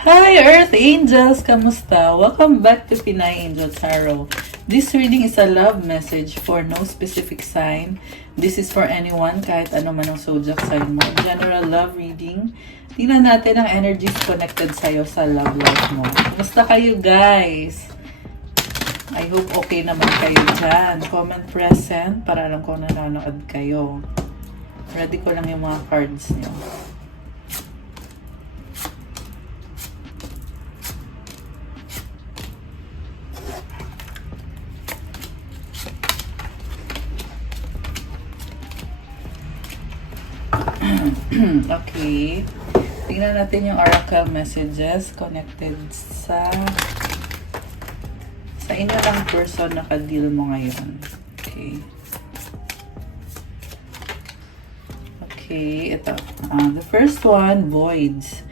Hi Earth Angels! Kamusta? Welcome back to Pinay Angel Tarot. This reading is a love message for no specific sign. This is for anyone, kahit ano man ang zodiac sign mo. General love reading. Tingnan natin ang energies connected sa'yo sa love life mo. Kamusta kayo guys? I hope okay naman kayo dyan. Comment present para alam ko nanonood kayo. Ready ko lang yung mga cards niyo. Okay. Tingnan natin yung oracle messages connected sa inyo lang person na ka-deal mo ngayon. Okay. Okay, ito. The first one, voids.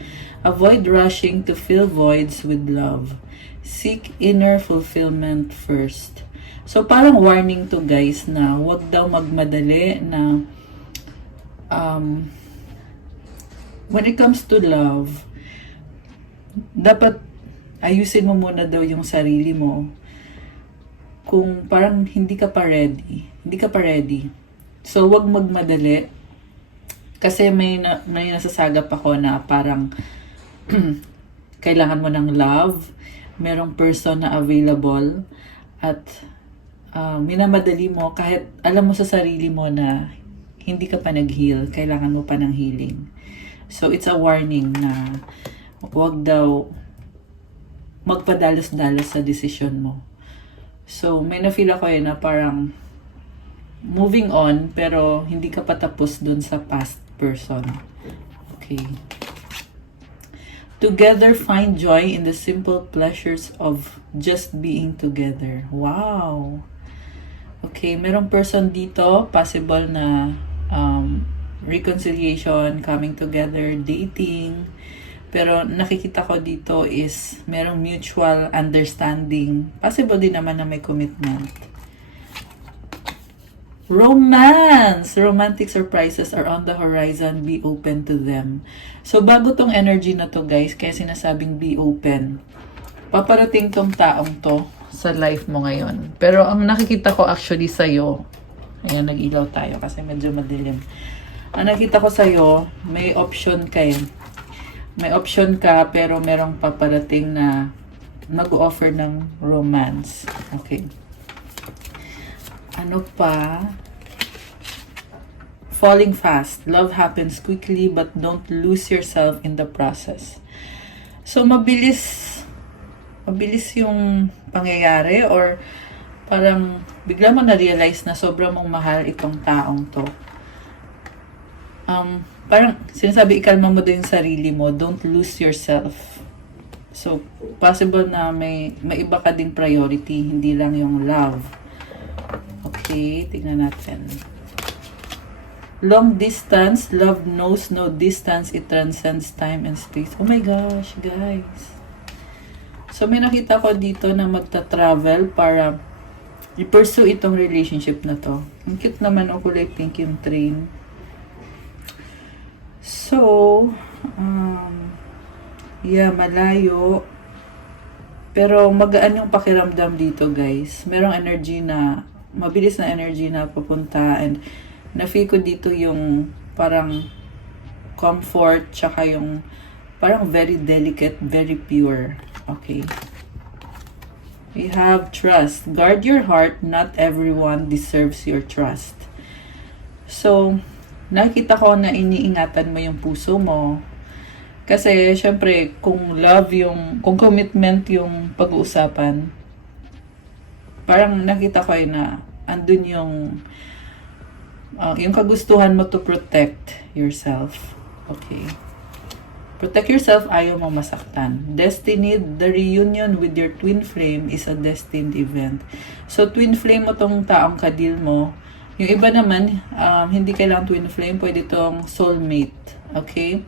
Avoid rushing to fill voids with love. Seek inner fulfillment first. So, parang warning to guys na huwag daw magmadali na when it comes to love, dapat ayusin mo muna daw yung sarili mo. Kung parang hindi ka pa ready. So, wag magmadali. Kasi may nasasagap ako na parang kailangan mo ng love, merong person na available, at minamadali mo kahit alam mo sa sarili mo na hindi ka pa nag-heal, kailangan mo pa ng healing. So, it's a warning na huwag daw magpadalos-dalos sa decision mo. So, may na-feel ako na parang moving on, pero hindi ka pa tapos dun sa past person. Okay. Together, find joy in the simple pleasures of just being together. Wow! Okay, merong person dito, possible na reconciliation, coming together, dating. Pero nakikita ko dito is merong mutual understanding. Possible din naman na may commitment. Romance! Romantic surprises are on the horizon. Be open to them. So, bago tong energy na to guys, kaya sinasabing be open. Paparating tong taong to sa life mo ngayon. Pero ang nakikita ko actually sa'yo, ayan, nag-ilaw tayo kasi medyo madilim. Ang nakita ko sa'yo, may option kayo. May option ka, pero merong paparating na mag-offer ng romance. Okay. Ano pa? Falling fast. Love happens quickly, but don't lose yourself in the process. So, mabilis yung pangyayari, or parang bigla mo na-realize na sobrang mong mahal itong taong to. Parang sinasabi, ikalma mo din yung sarili mo. Don't lose yourself. So, possible na may iba ka ding priority, hindi lang yung love. Okay, tingnan natin. Long distance, love knows no distance. It transcends time and space. Oh my gosh, guys. So, may nakita ko dito na magta-travel para i-pursue itong relationship na to. Ang cute naman, o kulay pink yung train. So, yeah, malayo. Pero magaan yung pakiramdam dito, guys. Merong energy na, mabilis na energy na papunta, and na-feel ko dito yung parang comfort, tsaka yung parang very delicate, very pure. Okay. We have trust. Guard your heart. Not everyone deserves your trust. So, nakita ko na iniingatan mo yung puso mo. Kasi, syempre, kung love kung commitment yung pag-uusapan, parang nakita ko na andun yung kagustuhan mo to protect yourself. Okay. Protect yourself, ayaw mo masaktan. Destiny, the reunion with your twin flame is a destined event. So, twin flame mo tong taong kadil mo. Yung iba naman, hindi kailangan twin flame, pwede tong soulmate. Okay?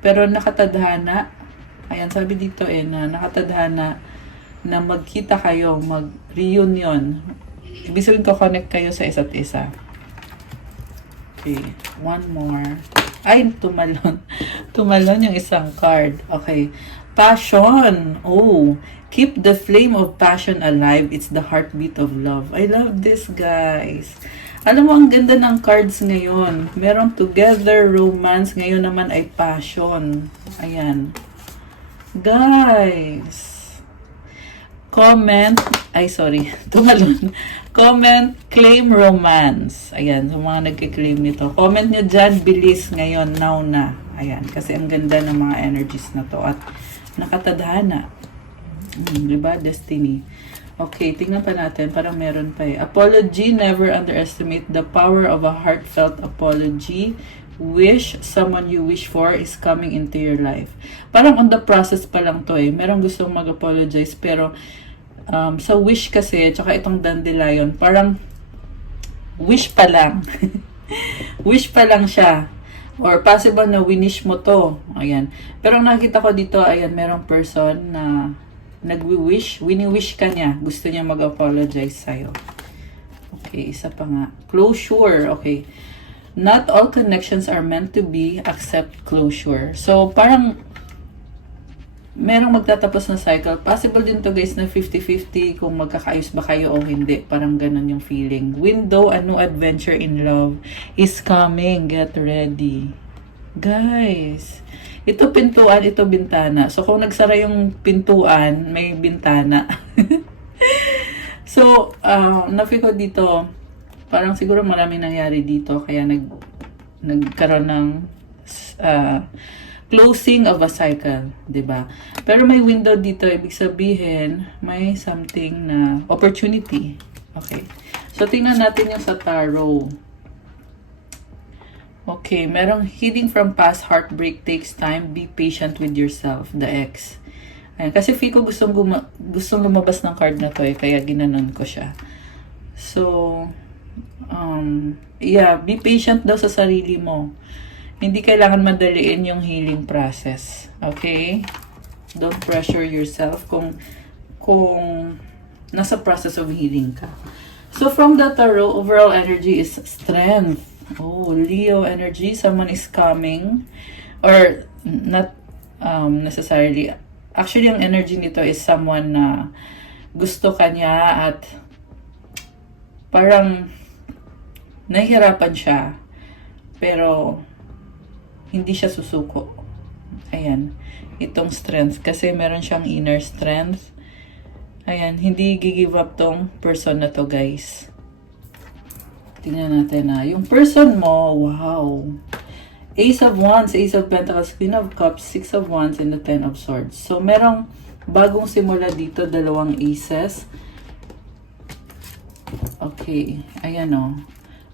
Pero nakatadhana, ayan, sabi dito na nakatadhana na magkita kayo, mag-reunion. Ibig sabihin ko, connect kayo sa isa't isa. Okay, one more. Ay, tumalon. Tumalon yung isang card. Okay. Passion. Oh, keep the flame of passion alive. It's the heartbeat of love. I love this, guys. Alam mo, ang ganda ng cards ngayon. Merong together, romance. Ngayon naman ay passion. Ayan. Guys. Comment. Ay, sorry. Tumalon. Comment, claim romance. Ayan. So, mga nagkiklaim nito. Comment nyo dyan. Bilis ngayon. Now na. Ayan. Kasi ang ganda ng mga energies na to. At nakatadhana. Diba? Destiny. Okay, tingnan pa natin. Parang meron pa eh. Apology. Never underestimate the power of a heartfelt apology. Wish, someone you wish for is coming into your life. Parang on the process pa lang to eh. Merong gustong mag-apologize. Pero sa wish kasi, tsaka itong dandelion, parang wish pa lang. Wish pa lang siya. Or possible na winish mo to. Ayan. Pero ang nakita ko dito, ayan, merong person na nagwi-wish, wini-wish ka niya. Gusto niya mag-apologize sa'yo. Okay, isa pa nga. Closure, okay. Not all connections are meant to be, accept closure. So, parang merong magtatapos na cycle. Possible din to guys na 50-50 kung magkakaayos ba kayo o hindi. Parang ganun yung feeling. Window, a new adventure in love is coming. Get ready. Guys, ito pintuan, ito bintana. So, kung nagsara yung pintuan, may bintana. So, na-feel ko dito, parang siguro maraming nangyari dito. Kaya nagkaroon ng closing of a cycle. 'Di ba? Pero may window dito. Ibig sabihin, may something na opportunity. Okay. So, tingnan natin yung sa tarot. Okay, merong healing from past heartbreak takes time. Be patient with yourself. The X. Ayan, kasi feel ko gustong lumabas ng card na to eh. Kaya ginanon ko siya. So, yeah, be patient daw sa sarili mo. Hindi kailangan madaliin yung healing process. Okay? Don't pressure yourself kung nasa process of healing ka. So, from the tarot, overall energy is strength. Oh, Leo energy. Someone is coming. Or, not necessarily. Actually, yung energy nito is someone na gusto ka niya at parang nahihirapan siya. Pero, hindi siya susuko. Ayan. Itong strength. Kasi meron siyang inner strength. Ayan. Hindi gigive up tong person na to, guys. Tingnan natin na. Yung person mo, wow. Ace of Wands, Ace of Pentacles, Queen of Cups, Six of Wands, and the Ten of Swords. So, merong bagong simula dito, dalawang aces. Okay. Ayan o.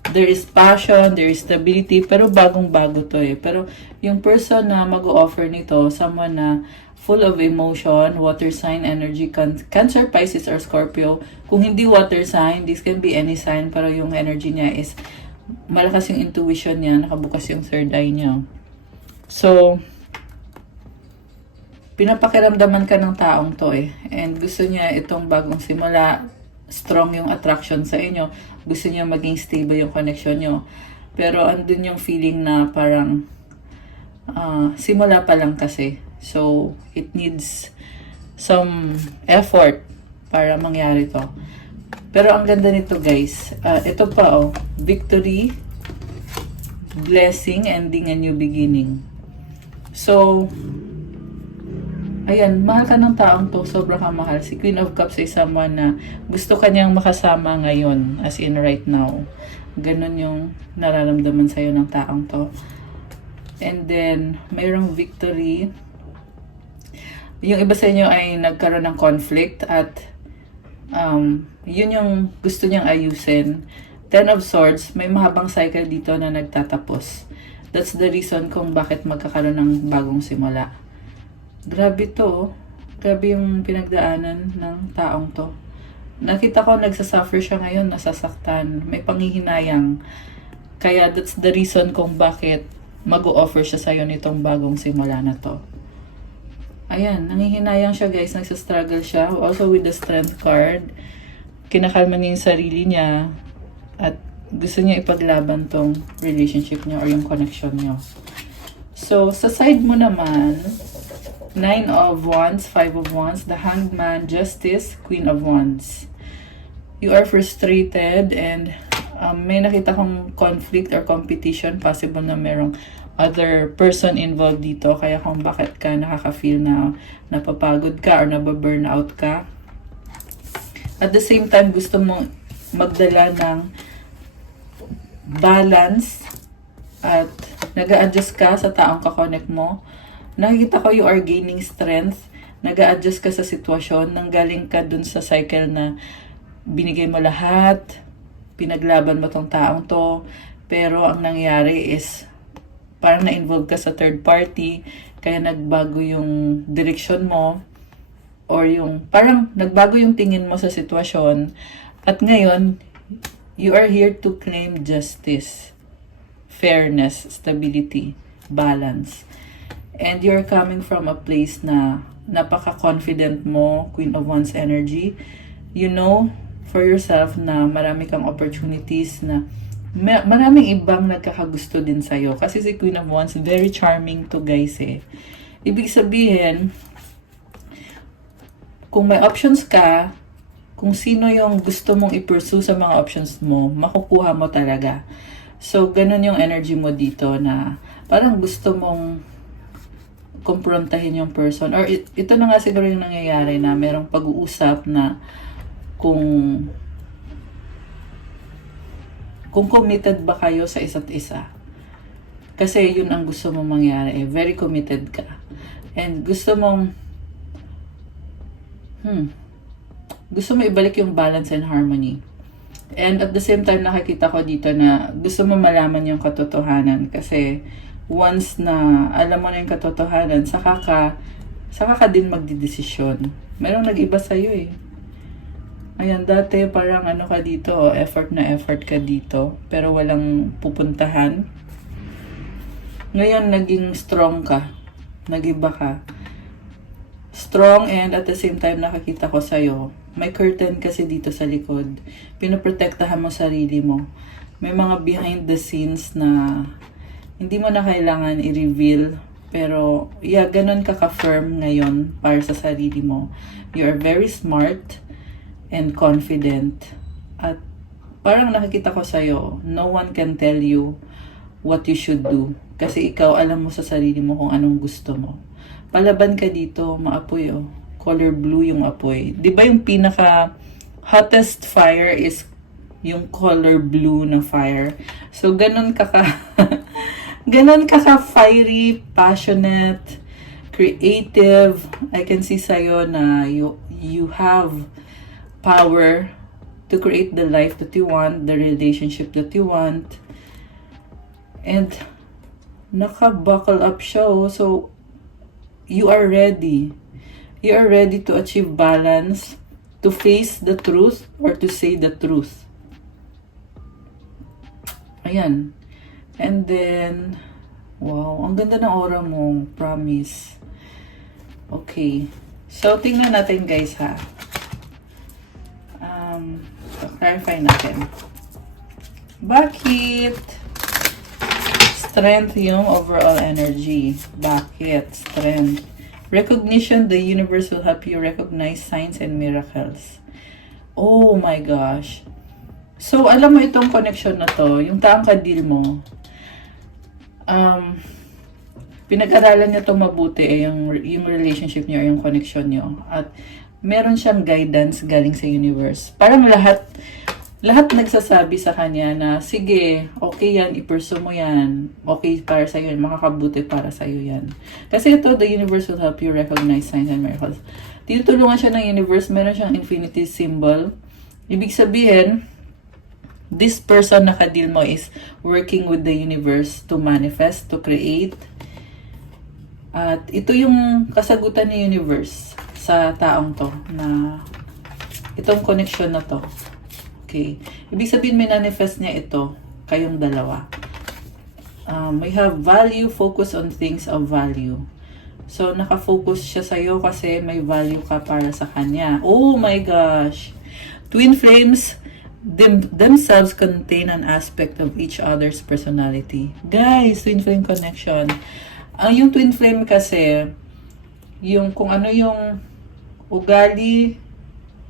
There is passion, there is stability, pero bagong-bago to eh. Pero yung person na mag-o-offer nito, someone na full of emotion, water sign energy, Cancer, Pisces, or Scorpio. Kung hindi water sign, this can be any sign, pero yung energy niya is malakas yung intuition niya, nakabukas yung third eye niya. So, pinapakiramdaman ka ng taong to eh. And gusto niya itong bagong simula, strong yung attraction sa inyo, gusto niya maging stable yung connection nyo. Pero andun yung feeling na parang simula pa lang kasi. So, it needs some effort para mangyari to. Pero ang ganda nito guys. Ito pa oh. Victory, blessing, ending, and new beginning. So, ayan, mahal ka ng taong to, sobrang kamahal. Si Queen of Cups ay someone na gusto kanyang makasama ngayon, as in right now. Ganon yung nararamdaman sa'yo ng taong to. And then, mayroong victory. Yung iba sa inyo ay nagkaroon ng conflict at yun yung gusto niyang ayusin. Ten of Swords, may mahabang cycle dito na nagtatapos. That's the reason kung bakit magkakaroon ng bagong simula. Grabe to. Grabe yung pinagdaanan ng taong to. Nakita ko nagsasuffer siya ngayon, nasasaktan. May panghihinayang. Kaya that's the reason kung bakit mag-o-offer siya sa'yo nitong bagong simula na to. Ayan, nangihinayang siya guys, nagsastruggle siya. Also with the strength card, kinakalma niya yung sarili niya at gusto niya ipaglaban tong relationship niya or yung connection niya. So, sa side mo naman, Nine of Wands, Five of Wands, the Hanged Man, Justice, Queen of Wands. You are frustrated and may nakita kong conflict or competition. Possible na merong other person involved dito. Kaya kung bakit ka nakaka-feel na napapagod ka or nababurnout ka. At the same time, gusto mong magdala ng balance at nag-a-adjust ka sa taong kakonect mo. Nakikita ko you are gaining strength. Nag-a-adjust ka sa sitwasyon. Nanggaling ka dun sa cycle na binigay mo lahat, pinaglaban mo tong taong to, pero ang nangyari is parang na-involve ka sa third party, kaya nagbago yung direction mo, or yung parang nagbago yung tingin mo sa sitwasyon, at ngayon, you are here to claim justice, fairness, stability, balance. And you're coming from a place na napaka-confident mo, Queen of Wands energy. You know for yourself na marami kang opportunities, na maraming ibang nagkakagusto din sa'yo. Kasi si Queen of Wands, very charming to guys eh. Ibig sabihin, kung may options ka, kung sino yung gusto mong i-pursue sa mga options mo, makukuha mo talaga. So, ganun yung energy mo dito na parang gusto mong kumprontahin yung person. Or ito na nga siguro yung nangyayari na merong pag-uusap na kung committed ba kayo sa isa't isa. Kasi yun ang gusto mong mangyari. Very committed ka. And gusto mong gusto mo ibalik yung balance and harmony. And at the same time, nakikita ko dito na gusto mo malaman yung katotohanan. Kasi once na alam mo na yung katotohanan, saka ka din magdidesisyon. Merong nag-iba sa'yo eh. Ayan, dati parang ano ka dito, effort ka dito, pero walang pupuntahan. Ngayon, naging strong ka. Nag-iba ka. Strong, and at the same time, nakakita ko sa'yo. May curtain kasi dito sa likod. Pinoprotektahan mo sarili mo. May mga behind the scenes na hindi mo na kailangan i-reveal. Pero, yeah, ganun ka ka-firm ngayon para sa sarili mo. You are very smart and confident. At parang nakikita ko sa'yo, no one can tell you what you should do. Kasi ikaw, alam mo sa sarili mo kung anong gusto mo. Palaban ka dito, maapoy oh. Color blue yung apoy. Di ba yung pinaka hottest fire is yung color blue na fire? So, ganun ka ganun ka fiery, passionate, creative. I can see sa'yo na you have power to create the life that you want, the relationship that you want. And naka-buckle up siya oh. So, you are ready. You are ready to achieve balance, to face the truth, or to say the truth. Ayan. And then, wow, ang ganda ng aura mo, promise. Okay. So, tingnan natin guys ha. Clarify natin. Bakit? Strength yung overall energy. Bakit? Strength. Recognition, the universe will help you recognize signs and miracles. Oh my gosh. So, alam mo itong connection na to, yung taong ka-deal mo, pinag-aralan niya to mabuti yung relationship niyo, yung connection niyo. At meron siyang guidance galing sa universe. Parang lahat nagsasabi sa kanya na, sige, okay yan, i-pursue mo yan, okay para sa'yo yan, makakabuti para sa'yo yan. Kasi ito, the universe will help you recognize signs and miracles. Tinutulungan siya ng universe, meron siyang infinity symbol. Ibig sabihin, this person na ka-deal mo is working with the universe to manifest, to create. At ito yung kasagutan ng universe sa taong to, na itong connection na to. Okay. Ibig sabihin, may manifest niya ito, kayong dalawa. We have value, focus on things of value. So, nakafocus siya sa'yo kasi may value ka para sa kanya. Oh my gosh! Twin flames themselves contain an aspect of each other's personality. Guys, twin flame connection. Yung twin flame kasi, yung kung ano yung ugali,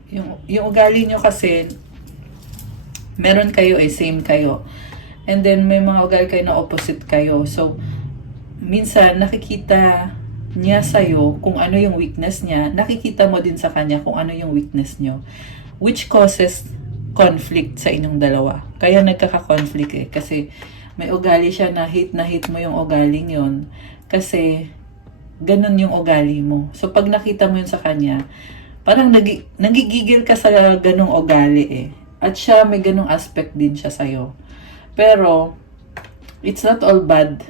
yung ugali nyo kasi, meron kayo same kayo. And then, may mga ugali kayo na opposite kayo. So, minsan, nakikita niya sa'yo kung ano yung weakness niya. Nakikita mo din sa kanya kung ano yung weakness nyo. Which causes conflict sa inyong dalawa. Kaya nagkaka-conflict Kasi, may ugali siya na hate mo yung ugaling yun. Kasi, ganun yung ugali mo. So, pag nakita mo yun sa kanya, parang nagigigil ka sa ganung ugali At siya, may ganung aspect din siya sa'yo. Pero, it's not all bad.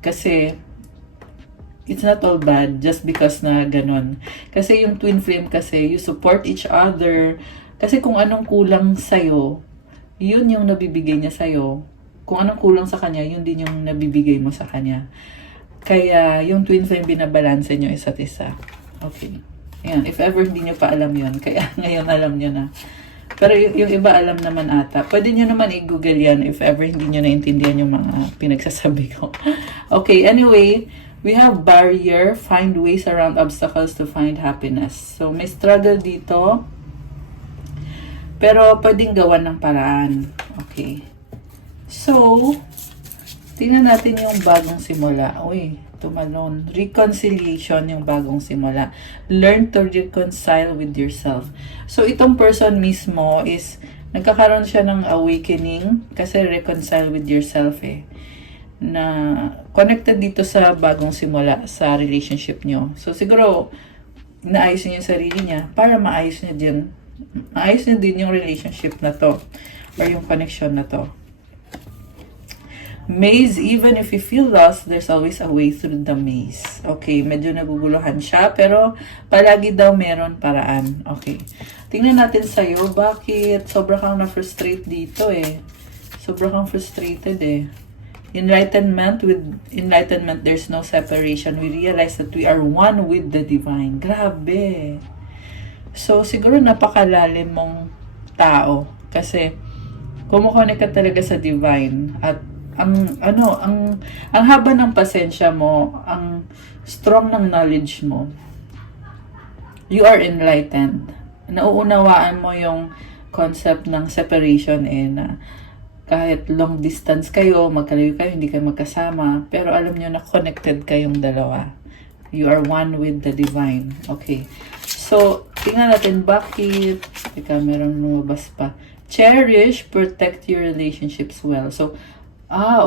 Kasi, it's not all bad just because na ganun. Kasi yung twin flame kasi, you support each other. Kasi kung anong kulang sa'yo, yun yung nabibigay niya sa'yo. Kung anong kulang sa kanya, yun din yung nabibigay mo sa kanya. Kaya, yung twin flame, binabalanse nyo isa't isa. Okay. Yan. If ever hindi nyo pa alam yun, kaya ngayon alam nyo na. Pero yung iba alam naman ata. Pwede nyo naman i-google yan if ever hindi nyo naintindihan yung mga pinagsasabi ko. Okay, anyway, we have barrier, find ways around obstacles to find happiness. So, may struggle dito. Pero pwedeng gawan ng paraan. Okay. So, tingnan natin yung bagong simula. Uy, tumalon. Reconciliation yung bagong simula. Learn to reconcile with yourself. So, itong person mismo is, nagkakaroon siya ng awakening kasi reconcile with yourself na connected dito sa bagong simula sa relationship nyo. So, siguro, naayos niya yung sarili niya para maayos niya din yung relationship na to or yung connection na to. Maze, even if you feel lost, there's always a way through the maze. Okay, medyo naguguluhan siya, pero palagi daw meron paraan. Okay. Tingnan natin sa'yo, bakit sobra kang na-frustrate dito Sobra kang frustrated Enlightenment, with enlightenment, there's no separation. We realize that we are one with the divine. Grabe. So, siguro napakalalim mong tao. Kasi, kumukonek ka talaga sa divine. At ang haba ng pasensya mo, ang strong ng knowledge mo. You are enlightened. Nauunawaan mo yung concept ng separation na kahit long distance kayo, magkalayo kayo, hindi kayo magkasama, pero alam nyo na connected kayong dalawa. You are one with the divine. Okay. So, tingnan natin bakit. Teka, meron lumabas pa. Cherish, protect your relationships well. So,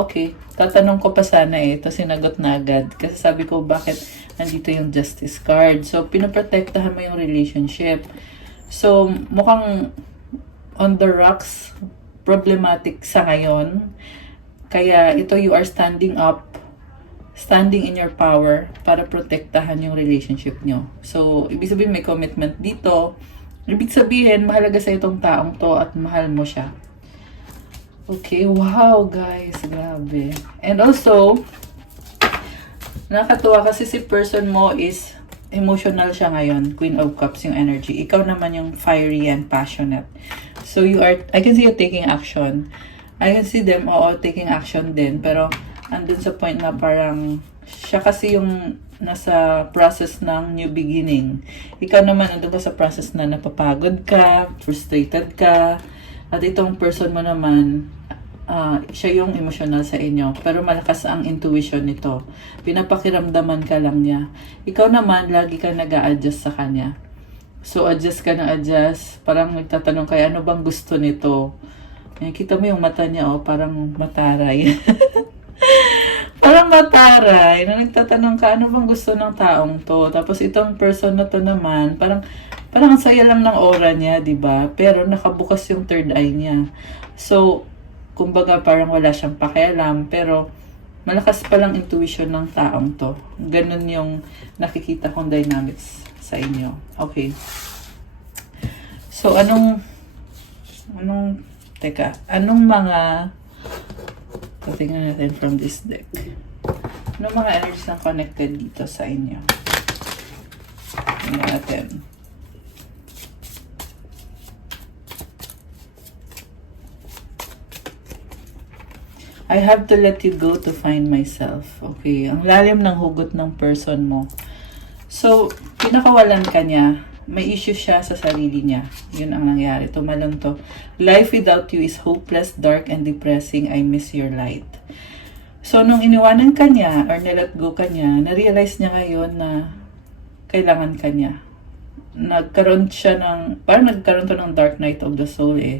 okay. Tatanong ko pa sana ito, sinagot na agad. Kasi sabi ko, bakit nandito yung justice card? So, pinoprotektahan mo yung relationship. So, mukhang on the rocks, problematic sa ngayon. Kaya ito, you are standing up, standing in your power para protektahan yung relationship nyo. So, ibig sabihin may commitment dito. Ibig sabihin, mahalaga sa itong taong to at mahal mo siya. Okay, wow guys, grabe. And also, nakakatuwa kasi si person mo is emotional siya ngayon. Queen of Cups yung energy. Ikaw naman yung fiery and passionate. So I can see you taking action. I can see them, taking action din. Pero, andun sa point na parang, siya kasi yung nasa process ng new beginning. Ikaw naman, andun ka sa process na napapagod ka, frustrated ka, at itong person mo naman, siya yung emotional sa inyo. Pero malakas ang intuition nito. Pinapakiramdaman ka lang niya. Ikaw naman, lagi ka nag-a-adjust sa kanya. So, adjust ka na adjust. Parang nagtatanong kayo, ano bang gusto nito? Kita mo yung mata niya, parang mataray. Parang mataray. Na nagtatanong ka, ano bang gusto ng taong to? Tapos itong person na to naman, parang ang saya lang ng aura niya, di ba? Pero nakabukas yung third eye niya. So, kumbaga parang wala siyang pakialam, pero malakas palang intuition ng taong to. Ganun yung nakikita kong dynamics sa inyo. Okay. So, anong mga, tingnan natin from this deck. Anong mga energies na connected dito sa inyo? Tingnan natin. I have to let you go to find myself. Okay, ang lalim ng hugot ng person mo. So, pinakawalan ka niya. May issue siya sa sarili niya. Yun ang nangyari. Tumalon to. Life without you is hopeless, dark, and depressing. I miss your light. So, nung iniwanan ka niya or nilet go ka niya, na-realize niya ngayon na kailangan ka niya. Parang nagkaroon to ng dark night of the soul eh.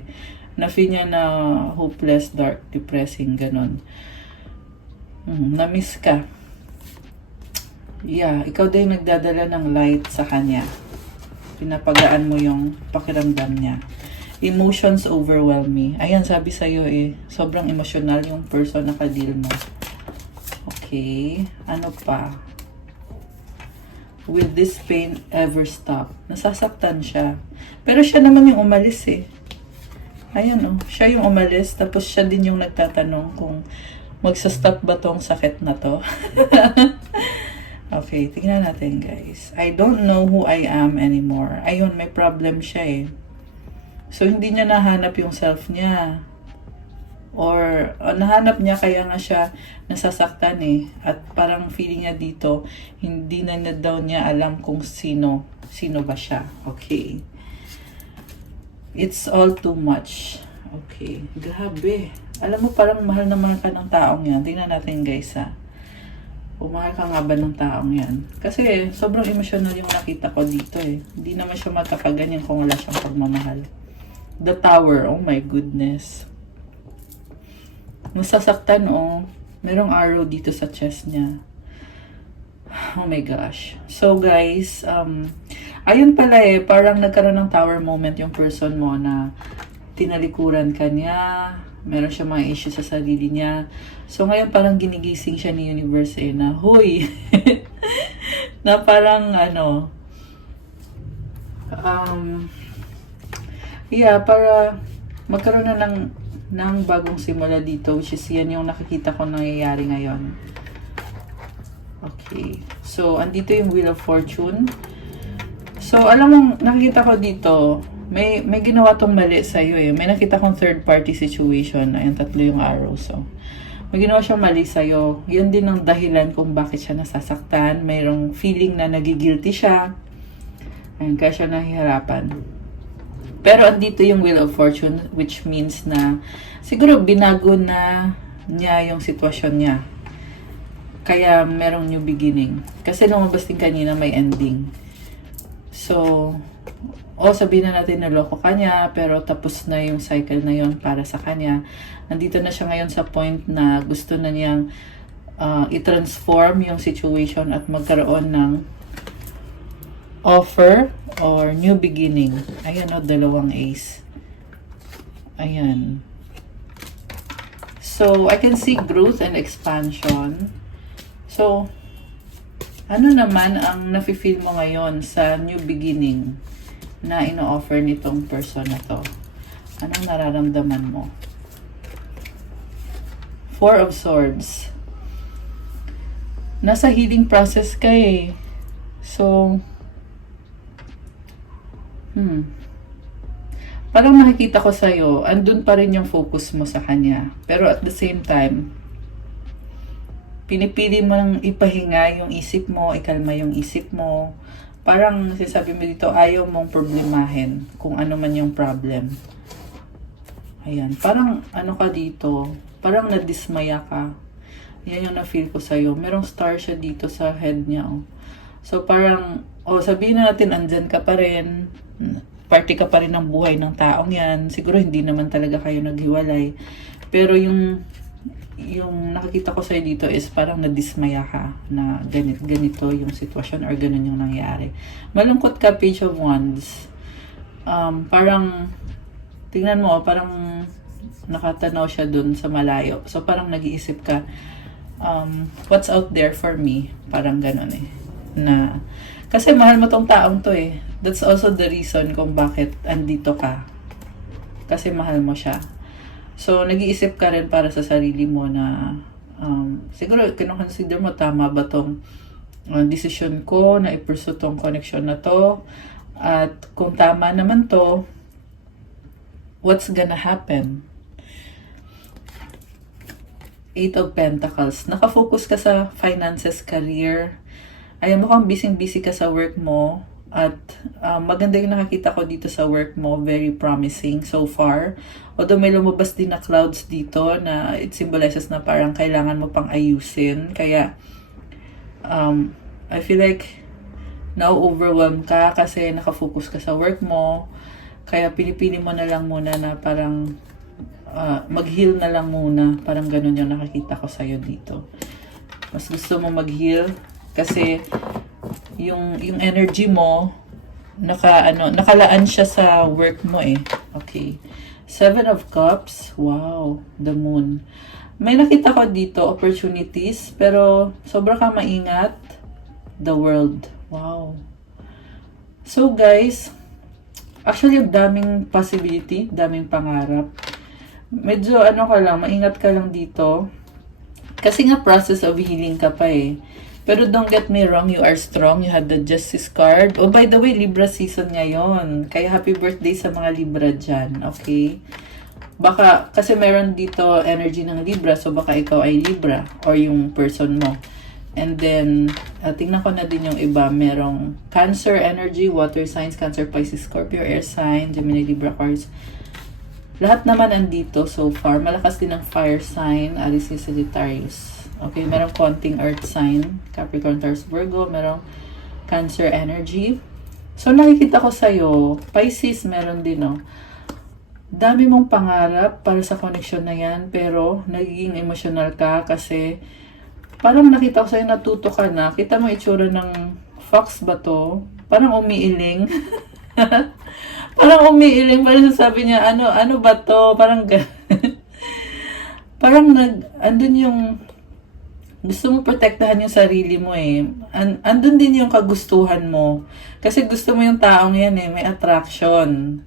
Na-feel niya na hopeless, dark, depressing, ganun. Na-miss ka. Yeah, ikaw din nagdadala ng light sa kanya. Pinapagaan mo yung pakiramdam niya. Emotions overwhelm me. Ayan, sabi sa'yo eh, sobrang emotional yung person na ka-deal mo. Okay, ano pa? Will this pain ever stop? Nasasaktan siya. Pero siya naman yung umalis eh. Ayan oh, siya yung umalis, tapos siya din yung nagtatanong kung magsa-stop ba tong sakit na to. Okay, tingnan natin guys. I don't know who I am anymore. Ayun, may problem siya eh. So, hindi niya nahanap yung self niya. Or, nahanap niya kaya nga siya nasasaktan eh. At parang feeling niya dito, hindi na daw niya alam kung sino ba siya. Okay. It's all too much. Okay. Grabe. Alam mo, parang mahal na mahal ka ng taong yan. Tingnan natin guys ha. Umahal ka nga ba ng taong yan? Kasi sobrang emotional yung nakita ko dito eh. Hindi naman siya magkakaganyan kung wala siyang pagmamahal. The Tower, oh my goodness. Masasaktan oh. Merong arrow dito sa chest niya. Oh my gosh. So guys, ayun pala eh, parang nagkaroon ng tower moment yung person mo na tinalikuran ka niya, meron siya mga issues sa sarili niya. So, ngayon parang ginigising siya ni Universe eh, na, huy! na parang, para magkaroon na ng bagong simula dito, which is yan yung nakikita ko nangyayari ngayon. Okay. So, andito yung Wheel of Fortune. So, alam mo, nakikita ko dito, may ginawa tong mali sa'yo eh. May nakita kong third party situation. Ayan, 3 yung arrow. So, may ginawa siyang mali sa'yo. Yun din ang dahilan kung bakit siya nasasaktan. Mayroong feeling na nagigilty siya. Ayan, kaya siya nahihirapan. Pero andito yung Wheel of Fortune, which means na siguro binago na niya yung sitwasyon niya. Kaya merong new beginning. Kasi lumabas din kanina may ending. So, sabihin na natin na loko ka niya, pero tapos na yung cycle na yon para sa kanya. Nandito na siya ngayon sa point na gusto na niyang i-transform yung situation at magkaroon ng offer or new beginning. Ayan o, 2 ace. Ayan. So, I can see growth and expansion. So, ano naman ang nafe-feel mo ngayon sa new beginning na ino-offer nitong person na to? Anong nararamdaman mo? 4 of Swords. Nasa healing process ka eh. So, parang nakikita ko sa'yo, andun pa rin yung focus mo sa kanya. Pero at the same time, pinipili mo nang ipahinga yung isip mo, ikalma yung isip mo. Parang sinasabi mo dito, ayaw mong problemahin kung ano man yung problem. Ayan, parang ano ka dito, parang nadismaya ka. Yan yung na-feel ko sa'yo. Merong star siya dito sa head niya. Oh. So parang, sabihin na natin, andyan ka pa rin. Party ka pa rin ng buhay ng taong yan. Siguro hindi naman talaga kayo naghiwalay. Pero yung nakikita ko sa'yo dito is parang nadismaya ka na ganito yung sitwasyon or ganun yung nangyari. Malungkot ka, Page of Wands. Parang, tingnan mo, parang nakatanaw siya dun sa malayo. So, parang nag-iisip ka, what's out there for me? Parang ganun eh. Kasi mahal mo tong taong to eh. That's also the reason kung bakit andito ka. Kasi mahal mo siya. So, nag-iisip ka rin para sa sarili mo na siguro, kinoconsider mo, tama ba tong decision ko na i-pursue tong connection na to? At kung tama naman to, what's gonna happen? 8 of Pentacles. Nakafocus ka sa finances, career. Ayan, mukhang busy-busy ka sa work mo. At maganda yung nakakita ko dito sa work mo. Very promising so far. Although may lumabas din na clouds dito na it symbolizes na parang kailangan mo pang ayusin. Kaya, I feel like na-overwhelm ka kasi nakafocus ka sa work mo. Kaya pinipili mo na lang muna na parang mag-heal na lang muna. Parang ganun yung nakakita ko sa'yo dito. Mas gusto mo mag-heal kasi yung energy mo nakalaan siya sa work mo eh. Okay. 7 of Cups. Wow, the moon. May nakita ko dito opportunities pero sobra kang maingat. The world. Wow. So guys, actually daming possibility, daming pangarap. Medyo ka lang, maingat ka lang dito. Kasi nga process of healing ka pa eh. Pero don't get me wrong, you are strong. You had the Justice card. Oh, by the way, Libra season ngayon. Kaya happy birthday sa mga Libra dyan. Okay? Baka, kasi meron dito energy ng Libra. So, baka ikaw ay Libra. Or yung person mo. And then, tingnan ko na din yung iba. Merong Cancer energy, water signs, Cancer, Pisces, Scorpio, air sign, Gemini, Libra cards. Lahat naman andito so far. Malakas din ang fire sign, Aries, Sagittarius. Okay, merong konting earth sign, Capricorn, Taurus, Virgo. Merong Cancer energy. So, nakikita ko sa'yo, Pisces meron din, no? Dami mong pangarap para sa connection na yan, pero nagiging emotional ka kasi parang nakita ko sa'yo natuto ka na. Kita mo itsura ng fox ba to? Parang umiiling. Parang umiiling. Parang sasabi niya, ano ba to? Parang parang andun yung gusto mo protektahan yung sarili mo eh. Andun din yung kagustuhan mo. Kasi gusto mo yung taong yan eh. May attraction.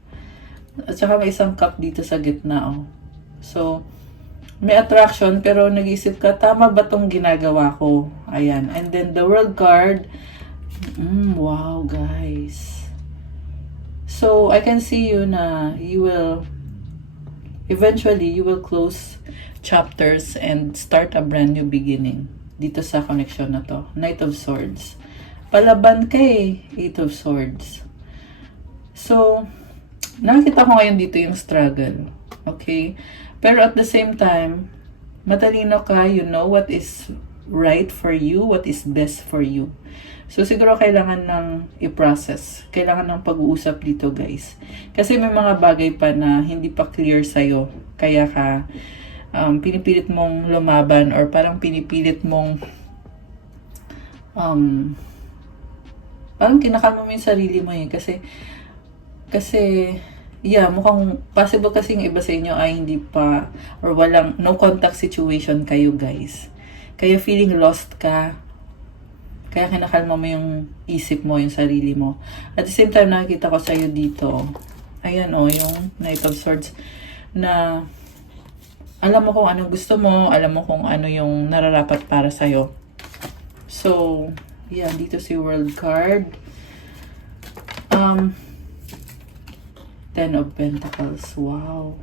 At saka may isang cup dito sa gitna oh. So, may attraction pero nag-iisip ka, tama ba tong ginagawa ko? Ayan. And then the world card. Wow guys. So, I can see you na eventually, you will close chapters and start a brand new beginning dito sa connection na to. Knight of Swords. Palaban kay 8 of Swords. So, nakita ko ngayon dito yung struggle. Okay? Pero at the same time, matalino ka, you know what is right for you, what is best for you. So, siguro kailangan ng i-process. Kailangan ng pag-uusap dito, guys. Kasi may mga bagay pa na hindi pa clear sa'yo. Kaya ka pinipilit mong lumaban or parang pinipilit mong parang kinakalma mo yung sarili mo eh. Kasi yeah, mukhang possible kasi yung iba sa inyo ay hindi pa or walang no contact situation kayo, guys. Kaya feeling lost ka. Kaya kinakalma mo yung isip mo, yung sarili mo. At the same time, nakikita ko sa'yo dito. Ayan yung Knight of Swords na alam mo kung anong gusto mo, alam mo kung ano yung nararapat para sa'yo. So, yeah, dito si World card. 10 of Pentacles. Wow.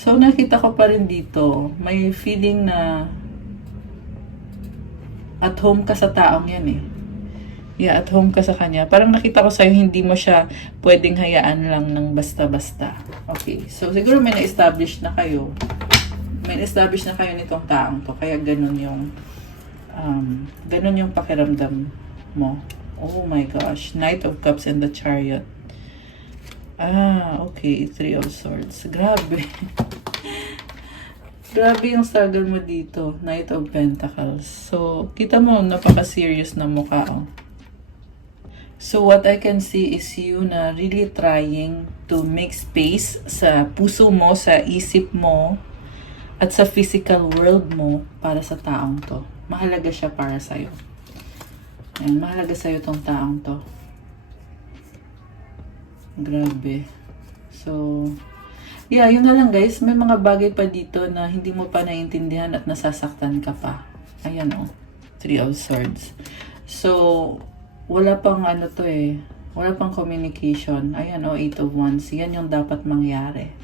So, nakita ko pa rin dito, may feeling na at home ka sa taong yan eh. Yeah, at home ka sa kanya. Parang nakita ko sa'yo, hindi mo siya pwedeng hayaan lang ng basta-basta. Okay, so siguro may na-establish na kayo. May na-establish na kayo nitong taong to. Kaya ganun yung pakiramdam mo. Oh my gosh. Knight of Cups and the Chariot. Okay. 3 of Swords. Grabe. Grabe yung struggle mo dito. Knight of Pentacles. So, kita mo, napaka-serious na mukha oh. So, what I can see is you na really trying to make space sa puso mo, sa isip mo, at sa physical world mo para sa taong to. Mahalaga siya para sa'yo. Ayan, mahalaga sa'yo tong taong to. Grabe. So, yeah, yun na lang guys. May mga bagay pa dito na hindi mo pa naiintindihan at nasasaktan ka pa. Ayan 3 of Swords. So, wala pang wala pang communication. Ayan 8 of Wands. Yan yung dapat mangyari.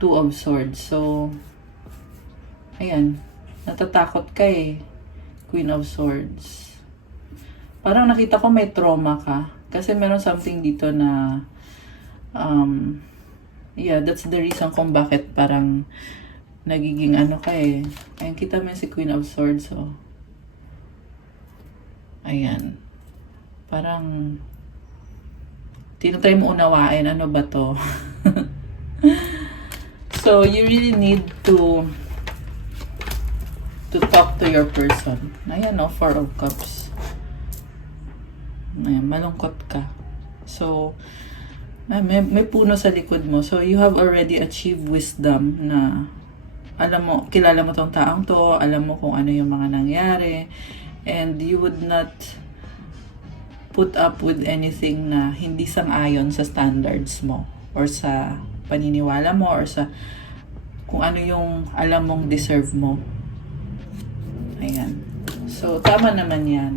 2 of Swords. So, ayan, natatakot ka eh. Queen of Swords. Parang nakita ko may trauma ka. Kasi meron something dito na, yeah, that's the reason kung bakit parang nagiging ano ka eh. Ayan, kita mo si Queen of Swords, oh. Ayan. Parang, tinatry mo unawain, ano ba to? So, you really need to talk to your person. Ayan, no? Four of Cups. Ayan, malungkot ka. So, may puno sa likod mo. So, you have already achieved wisdom na alam mo, kilala mo tong taong to, alam mo kung ano yung mga nangyari, and you would not put up with anything na hindi sang-ayon sa standards mo or sa paniniwala mo or sa kung ano yung alam mong deserve mo. Ayan. So, tama naman yan.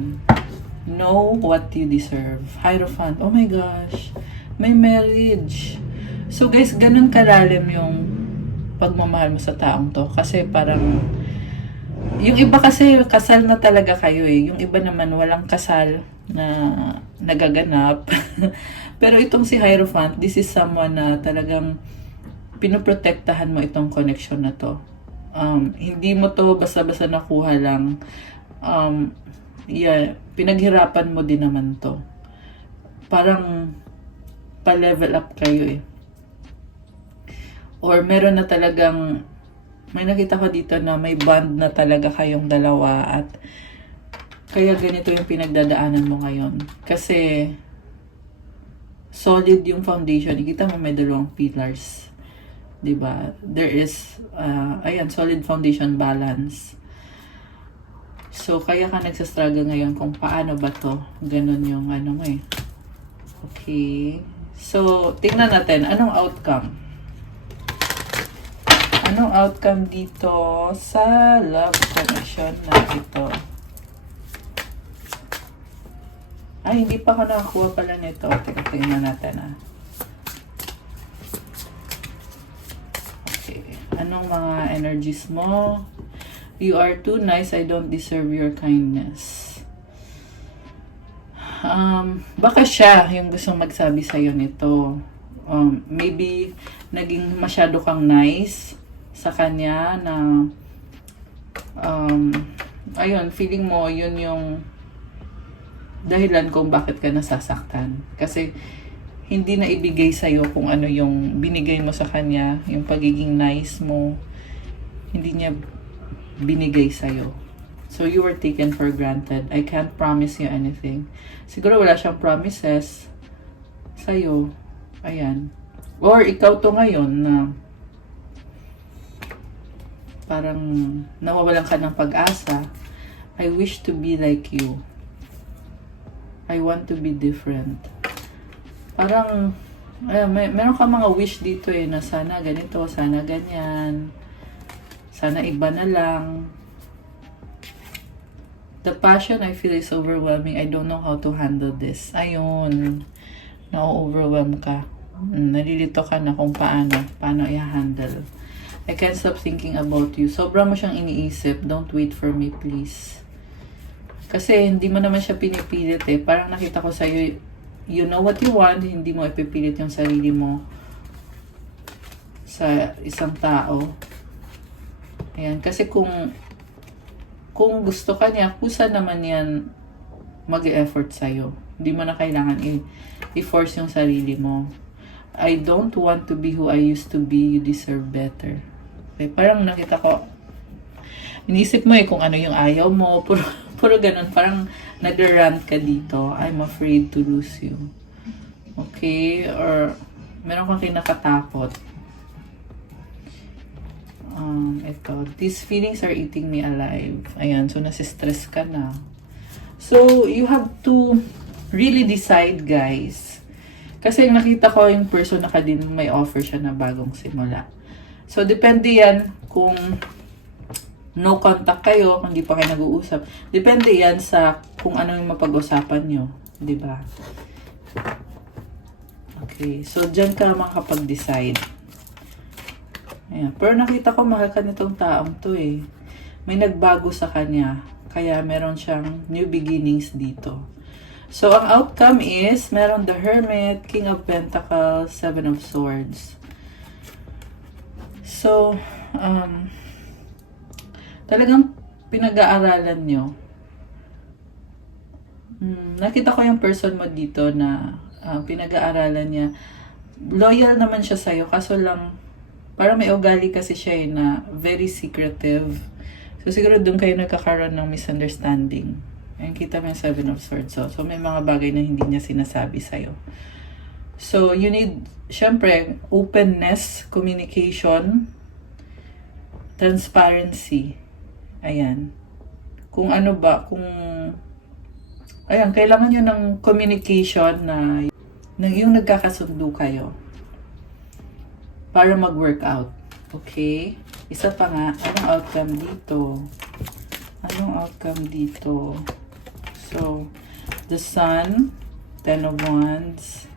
Know what you deserve. Hierophant. Oh my gosh. May marriage. So, guys, ganun kalalim yung pagmamahal mo sa taong to. Kasi parang, yung iba kasi kasal na talaga kayo eh. Yung iba naman walang kasal na nagaganap. Pero itong si Hierophant, this is someone na talagang pinoprotektahan mo itong connection na to. Hindi mo to basta-basta nakuha lang. Yeah, pinaghirapan mo din naman to. Parang pa-level up kayo eh. Or meron na talagang, may nakita ko dito na may bond na talaga kayong dalawa at kaya ganito yung pinagdadaanan mo ngayon. Kasi solid yung foundation. Kita mo may dalawang pillars. Diba? There is, ayan, solid foundation balance. So, kaya ka nagsastruggle ngayon kung paano ba to. Ganun yung ano mo eh. Okay. So, tingnan natin. Anong outcome? Anong outcome dito sa love connection na ito? Ay, hindi pa ako nakakuha pala nito. Tingnan natin ah. Okay. Anong mga energies mo? You are too nice. I don't deserve your kindness. Baka siya yung gustong magsabi sa'yo nito. Maybe naging masyado kang nice sa kanya na ayun, feeling mo yun yung dahilan kung bakit ka nasasaktan. Kasi hindi na ibigay sa'yo kung ano yung binigay mo sa kanya, yung pagiging nice mo, hindi niya binigay sa'yo. So, you were taken for granted. I can't promise you anything. Siguro wala siyang promises sa'yo. Ayan. Or ikaw to ngayon na parang nawawalan ka ng pag-asa. I wish to be like you. I want to be different. Parang, meron ka mga wish dito eh, na sana ganito, sana ganyan, sana iba na lang. The passion I feel is overwhelming. I don't know how to handle this. Ayun, na-overwhelm ka. Nalilito ka na kung paano i-handle. I can't stop thinking about you. Sobra mo siyang iniisip. Don't wait for me, please. Kasi hindi mo naman siya pinipilit eh. Parang nakita ko sa'yo, you know what you want, hindi mo ipipilit yung sarili mo sa isang tao. Ayan. Kasi kung gusto ka niya, kusa naman yan mag-e-effort sa'yo. Hindi mo na kailangan i-force yung sarili mo. I don't want to be who I used to be. You deserve better. Okay, parang nakita ko, inisip mo eh kung ano yung ayaw mo. Puro ganun. Parang nag-rant ka dito. I'm afraid to lose you. Okay? Or meron kang kinakatakot. Ito. These feelings are eating me alive. Ayan. So, nasistress ka na. So, you have to really decide, guys. Kasi nakita ko yung person na din may offer siya na bagong simula. So, depende yan kung no contact kayo, kung hindi pa kayo nag-uusap. Depende yan sa kung ano yung mapag-usapan nyo. Diba? Okay. So, dyan ka makapag-decide. Ayan. Pero nakita ko mahal ka nitong taong to eh. May nagbago sa kanya. Kaya meron siyang new beginnings dito. So, ang outcome is, meron the Hermit, King of Pentacles, Seven of Swords. So, talagang pinag-aaralan nyo. Nakita ko yung person mo dito na pinag-aaralan niya. Loyal naman siya sa'yo, kaso lang, parang may ugali kasi siya na very secretive. So, siguro doon kayo nagkakaroon ng misunderstanding. Ayan, kita mo yung Seven of Swords. So, may mga bagay na hindi niya sinasabi sa'yo. So, you need, syempre, openness, communication, transparency. Ayan. Kung ano ba, ayan, kailangan nyo ng communication na yung nagkakasundo kayo para mag-work out. Okay? Isa pa nga, anong outcome dito? Anong outcome dito? So, the Sun, Ten of Wands.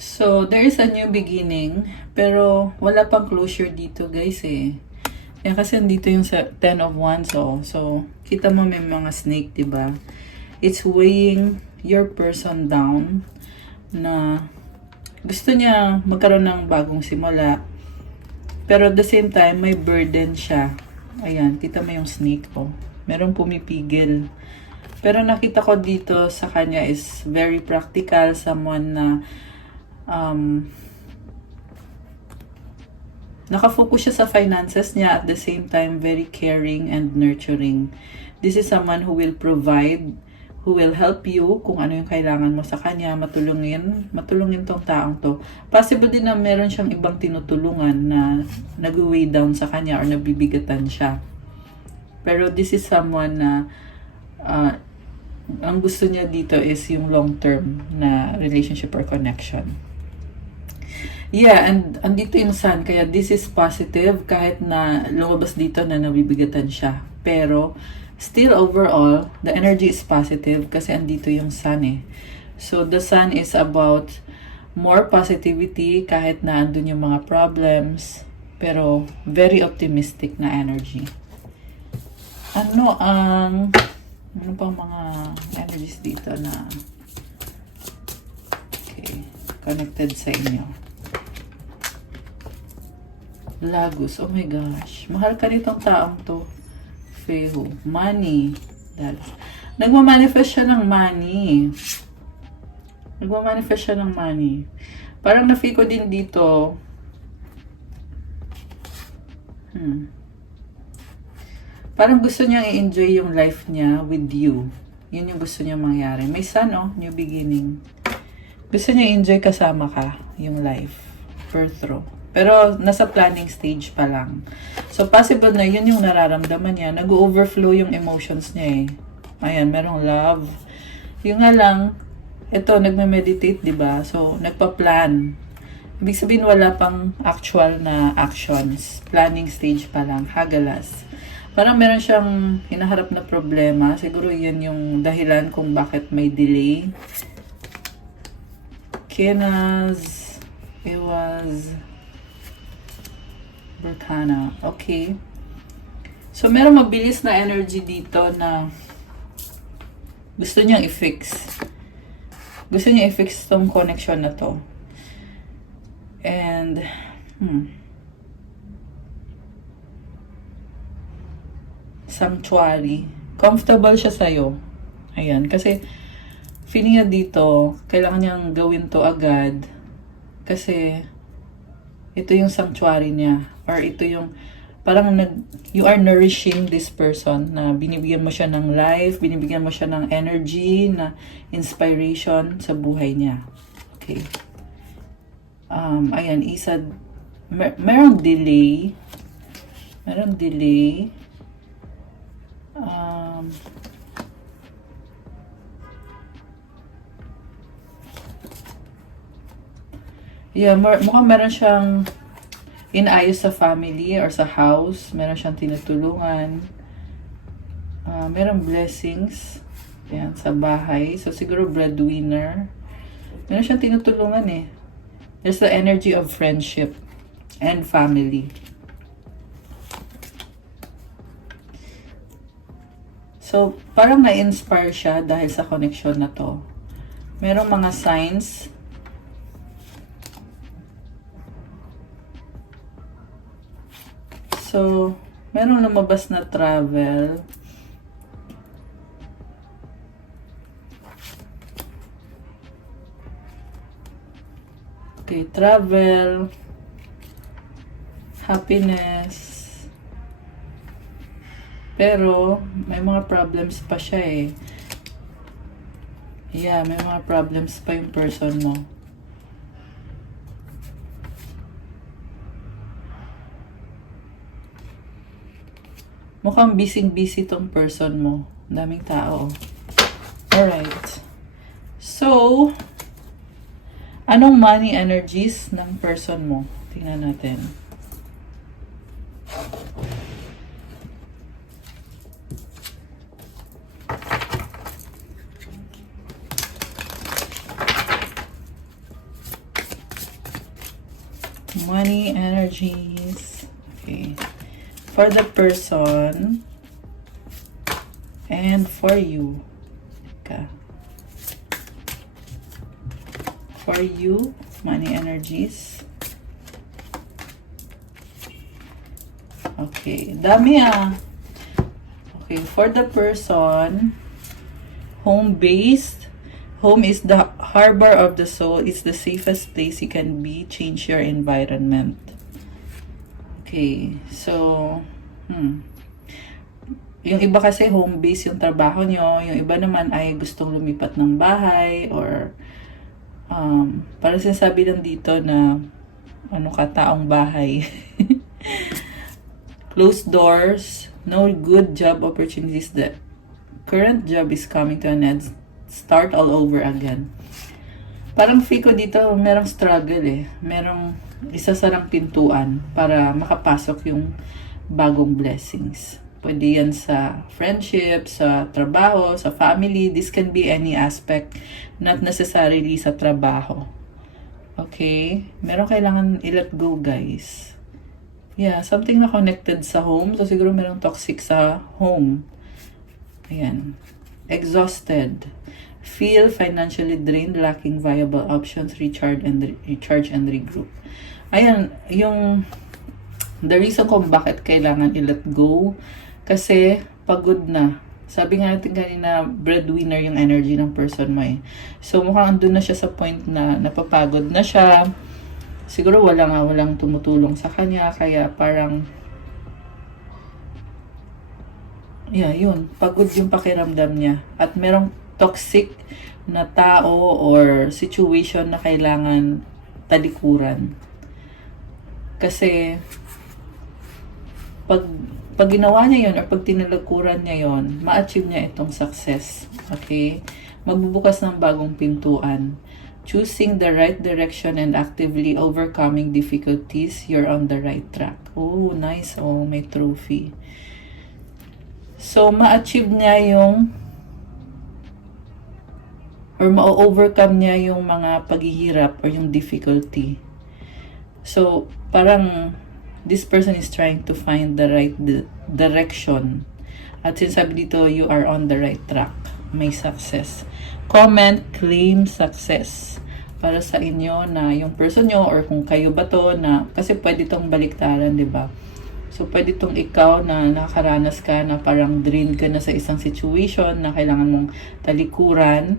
So, there is a new beginning, pero wala pang closure dito, guys, eh. Yan kasi andito yung Ten of Wands, oh. So, kita mo may mga snake, diba? It's weighing your person down na gusto niya magkaroon ng bagong simula. Pero at the same time, may burden siya. Ayan, kita mo yung snake, oh. Merong pumipigil. Pero nakita ko dito sa kanya is very practical. Someone na nakafocus siya sa finances niya, at the same time very caring and nurturing. This is someone who will provide, who will help you kung ano yung kailangan mo sa kanya, matulungin tong taong to. Possible din na meron siyang ibang tinutulungan na nag-weigh down sa kanya or nabibigatan siya. Pero this is someone na ang gusto niya dito is yung long-term na relationship or connection. Yeah, and andito yung Sun, kaya this is positive kahit na lumabas dito na nabibigatan siya. Pero still overall, the energy is positive kasi andito yung Sun, eh. So the Sun is about more positivity kahit na andun yung mga problems, pero very optimistic na energy. Ano pang mga energies dito na connected sa inyo? Lagos, oh my gosh. Mahal ka nitong taong to. Feho. Money. Nagmamanifest siya ng money. Nagmamanifest siya ng money. Parang na-feel ko din dito. Parang gusto niya i-enjoy yung life niya with you. Yun yung gusto niya mangyari. May Sun, oh. New beginning. Gusto niya i-enjoy kasama ka yung life. Birth row. Pero nasa planning stage pa lang. So possible na yun yung nararamdaman niya. Nag-overflow yung emotions niya, eh. Ayan, merong love. Yung nga lang, ito, nagme-meditate, diba? So, nagpa-plan. Ibig sabihin, wala pang actual na actions. Planning stage pa lang. Hagalas. Parang meron siyang hinaharap na problema. Siguro yun yung dahilan kung bakit may delay. Kenas. It was Berkana. Okay. So, meron mabilis na energy dito na gusto niyang i-fix. Gusto niya i-fix tong connection na to. And, sanctuary. Comfortable siya sa'yo. Ayan. Kasi, feeling niya dito, kailangan niyang gawin to agad. Kasi, ito yung sanctuary niya. Or ito yung, parang you are nourishing this person na binibigyan mo siya ng life, binibigyan mo siya ng energy, na inspiration sa buhay niya. Okay. Ayan, merong delay. Merong delay. Yeah, mukhang meron siyang inayos sa family or sa house. Meron siyang tinutulungan. Merong blessings. Yan, sa bahay. So, siguro breadwinner. Meron siyang tinutulungan, eh. There's the energy of friendship and family. So, parang na-inspire siya dahil sa connection na to. Merong mga signs. So, merong lumabas na travel. Okay, travel. Happiness. Pero, may mga problems pa siya eh. Yeah, may mga problems pa yung person mo. Mukhang busy-busy tong person mo. Daming tao. Alright. So, anong money energies ng person mo? Tingnan natin. Money energies. Okay. For the person and for you. Okay. For you, money energies. Okay. Dami ah. Okay. For the person, home-based. Home is the harbor of the soul. It's the safest place you can be. Change your environment. Okay. So, yung iba kasi home-based yung trabaho nyo. Yung iba naman ay gustong lumipat ng bahay or parang sinasabi lang dito na taong bahay. Closed doors. No good job opportunities. The current job is coming to an end. Start all over again. Parang feel ko dito, merong struggle eh. Merong isasarang pintuan para makapasok yung bagong blessings. Pwede yan sa friendship, sa trabaho, sa family. This can be any aspect, not necessarily sa trabaho. Okay? Meron kailangan i-let go, guys. Yeah, something na connected sa home. So, siguro merong toxic sa home. Ayan. Exhausted. Feel financially drained, lacking viable options, recharge and regroup. Ayan, yung the reason kung bakit kailangan i-let go, kasi pagod na. Sabi nga natin kanina, breadwinner yung energy ng person mo eh. So mukhang andun na siya sa point na napapagod na siya. Siguro walang tumutulong sa kanya, kaya parang yun, pagod yung pakiramdam niya. At merong toxic na tao or situation na kailangan talikuran. Kasi pag ginawa niya yun or pag tinalikuran niya yun, ma-achieve niya itong success. Okay? Magbubukas ng bagong pintuan. Choosing the right direction and actively overcoming difficulties, you're on the right track. Oh, nice. Oh, may trophy. So, ma-achieve niya yung or ma-overcome niya yung mga paghihirap or yung difficulty. So, parang this person is trying to find the right direction. At sinasabi dito, you are on the right track. May success. Comment, claim success. Para sa inyo na yung person nyo or kung kayo ba to na, kasi pwede tong baliktaran, di ba? So, pwede tong ikaw na nakakaranas ka na parang drained ka na sa isang situation na kailangan mong talikuran.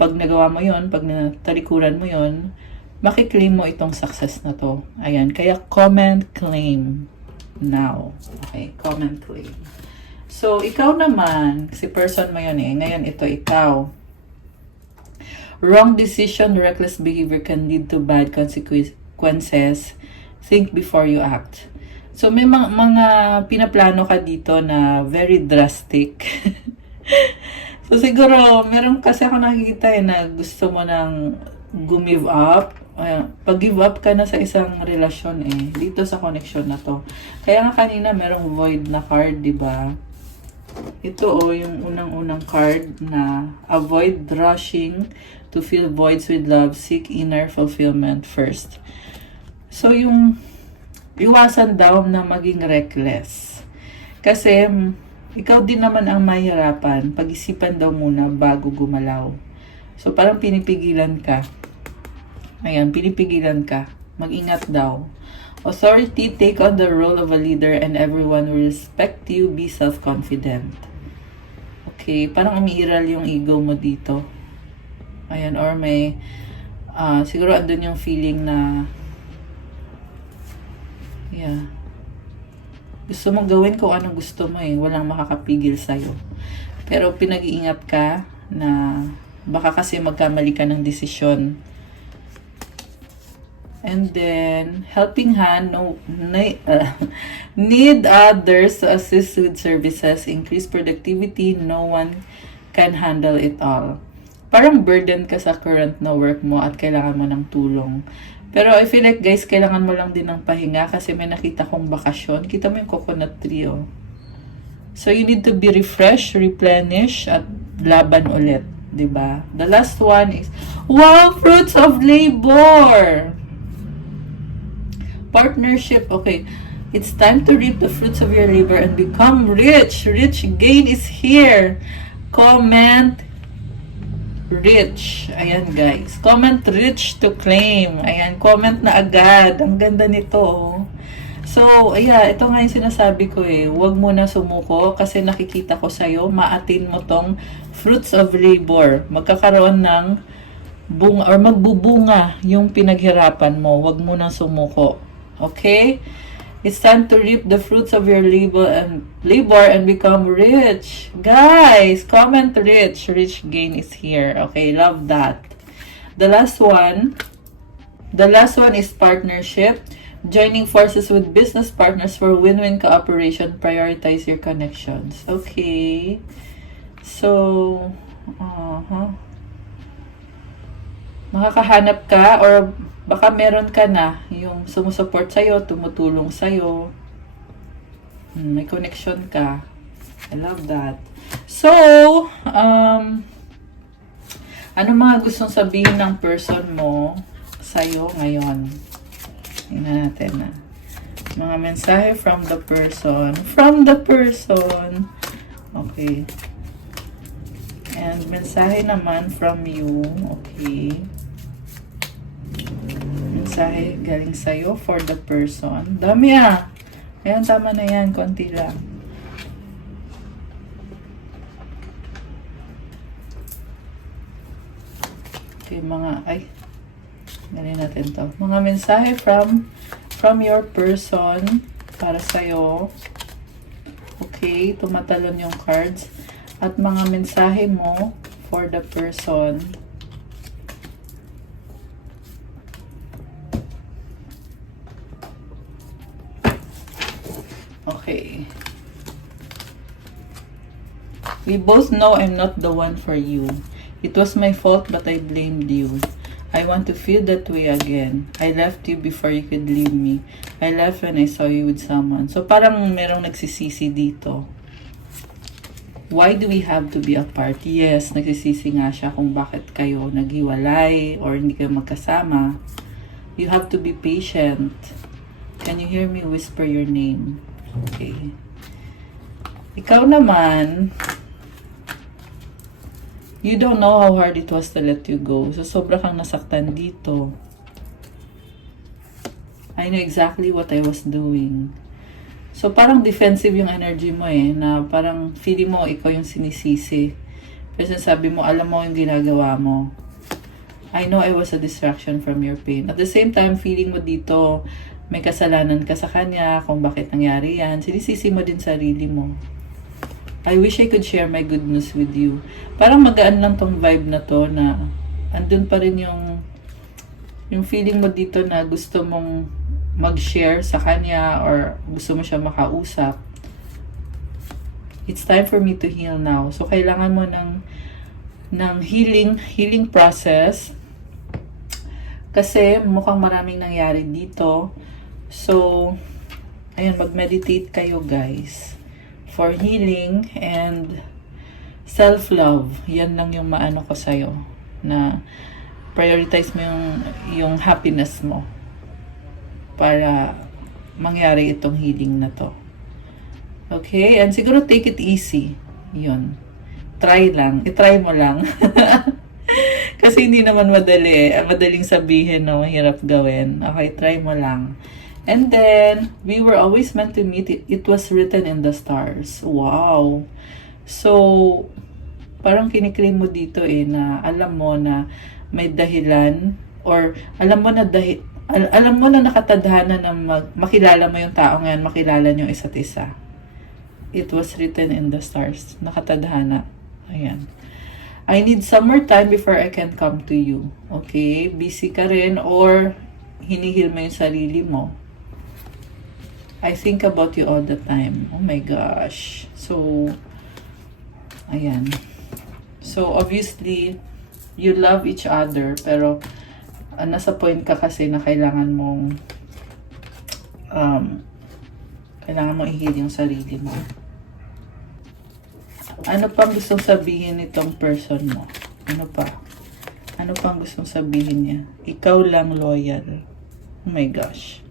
Pag nagawa mo yon, pag natalikuran mo yon, makiklaim mo itong success na to. Ayan, kaya comment, claim now. Okay, comment, claim. So, ikaw naman, si person mo yun eh. Ngayon, ito ikaw. Wrong decision, reckless behavior can lead to bad consequences. Think before you act. So, may mga pinaplano ka dito na very drastic. So, siguro, meron kasi ako nakikita na gusto mo nang give up. Pag-give up ka na sa isang relasyon dito sa connection na to. Kaya nga kanina merong void na card, di ba? Ito yung unang-unang card na avoid rushing to fill voids with love, seek inner fulfillment first. So, yung iwasan daw na maging reckless. Kasi, ikaw din naman ang mahirapan. Pag-isipan daw muna bago gumalaw. So, parang pinipigilan ka. Ayan, pinipigilan ka. Mag-ingat daw. Authority, take on the role of a leader and everyone will respect you. Be self-confident. Okay, parang umiiral yung ego mo dito. Ayan, or may, siguro andun yung feeling na, yeah, gusto mong gawin kung anong gusto mo eh. Walang makakapigil sa'yo. Pero pinag-iingat ka na baka kasi magkamali ka ng desisyon. And then, helping hand, need others to assist with services, increase productivity, no one can handle it all. Parang burden ka sa current na work mo at kailangan mo ng tulong. Pero I feel like guys, kailangan mo lang din ng pahinga kasi may nakita kong bakasyon. Kita mo yung coconut tree oh. So you need to be refreshed, replenish, at laban ulit. Diba? The last one is, wow, fruits of labor! Partnership, okay. It's time to reap the fruits of your labor and become rich. Rich gain is here. Comment rich. Ayan guys. Comment rich to claim. Ayan, comment na agad. Ang ganda nito. So, ayan, ito nga yung sinasabi ko eh. Huwag mo na sumuko kasi nakikita ko sa'yo, maatin mo tong fruits of labor. Magkakaroon ng bunga or magbubunga yung pinaghirapan mo. Huwag mo na sumuko. Okay? It's time to reap the fruits of your labor and become rich. Guys, comment rich. Rich gain is here. Okay, love that. The last one is partnership. Joining forces with business partners for win-win cooperation. Prioritize your connections. Okay. So, makakahanap ka or baka meron ka na yung sumusuport sa'yo, tumutulong sa'yo. May connection ka. I love that. So, ano mga gustong sabihin ng person mo sa'yo ngayon? Tingnan natin na. Mga mensahe from the person. From the person. Okay. And mensahe naman from you. Okay. Mensahe galing sa'yo for the person. Dami ah. Ayan, tama na yan. Konti lang. Okay, galing natin to. Mga mensahe from your person para sa'yo. Okay, tumatalon yung cards. At mga mensahe mo for the person. Okay. We both know I'm not the one for you. It was my fault, but I blamed you. I want to feel that way again. I left you before you could leave me. I left when I saw you with someone. So parang merong nagsisisi dito. Why do we have to be apart? Yes, nagsisisi nga siya kung bakit kayo naghiwalay or hindi kayo magkasama. You have to be patient. Can you hear me whisper your name? Okay. Ikaw naman, you don't know how hard it was to let you go. So, sobra kang nasaktan dito. I know exactly what I was doing. So, parang defensive yung energy mo eh, na parang feeling mo ikaw yung sinisisi. Kasi sabi mo, alam mo yung ginagawa mo. I know I was a distraction from your pain. At the same time, feeling mo dito, may kasalanan ka sa kanya, kung bakit nangyari yan. Sinisisi mo din sarili mo. I wish I could share my good news with you. Parang magaan lang tong vibe na to na andun pa rin yung feeling mo dito na gusto mong mag-share sa kanya or gusto mo siya makausap. It's time for me to heal now. So, kailangan mo ng healing process kasi mukhang maraming nangyari dito. So, ayun, mag-meditate kayo guys for healing and self-love. Yan lang yung maano ko sa'yo na prioritize mo yung happiness mo para mangyari itong healing na to. Okay? And siguro take it easy. Yun. Try lang. I-try mo lang. Kasi hindi naman madali. Madaling sabihin, no? Mahirap gawin. Okay, try mo lang. And then, we were always meant to meet. It was written in the stars. Wow. So, parang kiniklaim mo dito na alam mo na may dahilan or alam mo na alam mo na nakatadhana na makilala mo yung tao ngayon, makilala niyo isa't isa. It was written in the stars. Nakatadhana. Ayan. I need some more time before I can come to you. Okay? Busy ka rin or hinihil mo yung sarili mo. I think about you all the time. Oh my gosh. So, ayan. So, obviously, you love each other, pero nasa point ka kasi na kailangan mong ihil yung sarili mo. Ano pang gustong sabihin nitong person mo? Ano pa? Ano pang gustong sabihin niya? Ikaw lang loyal. Oh my gosh.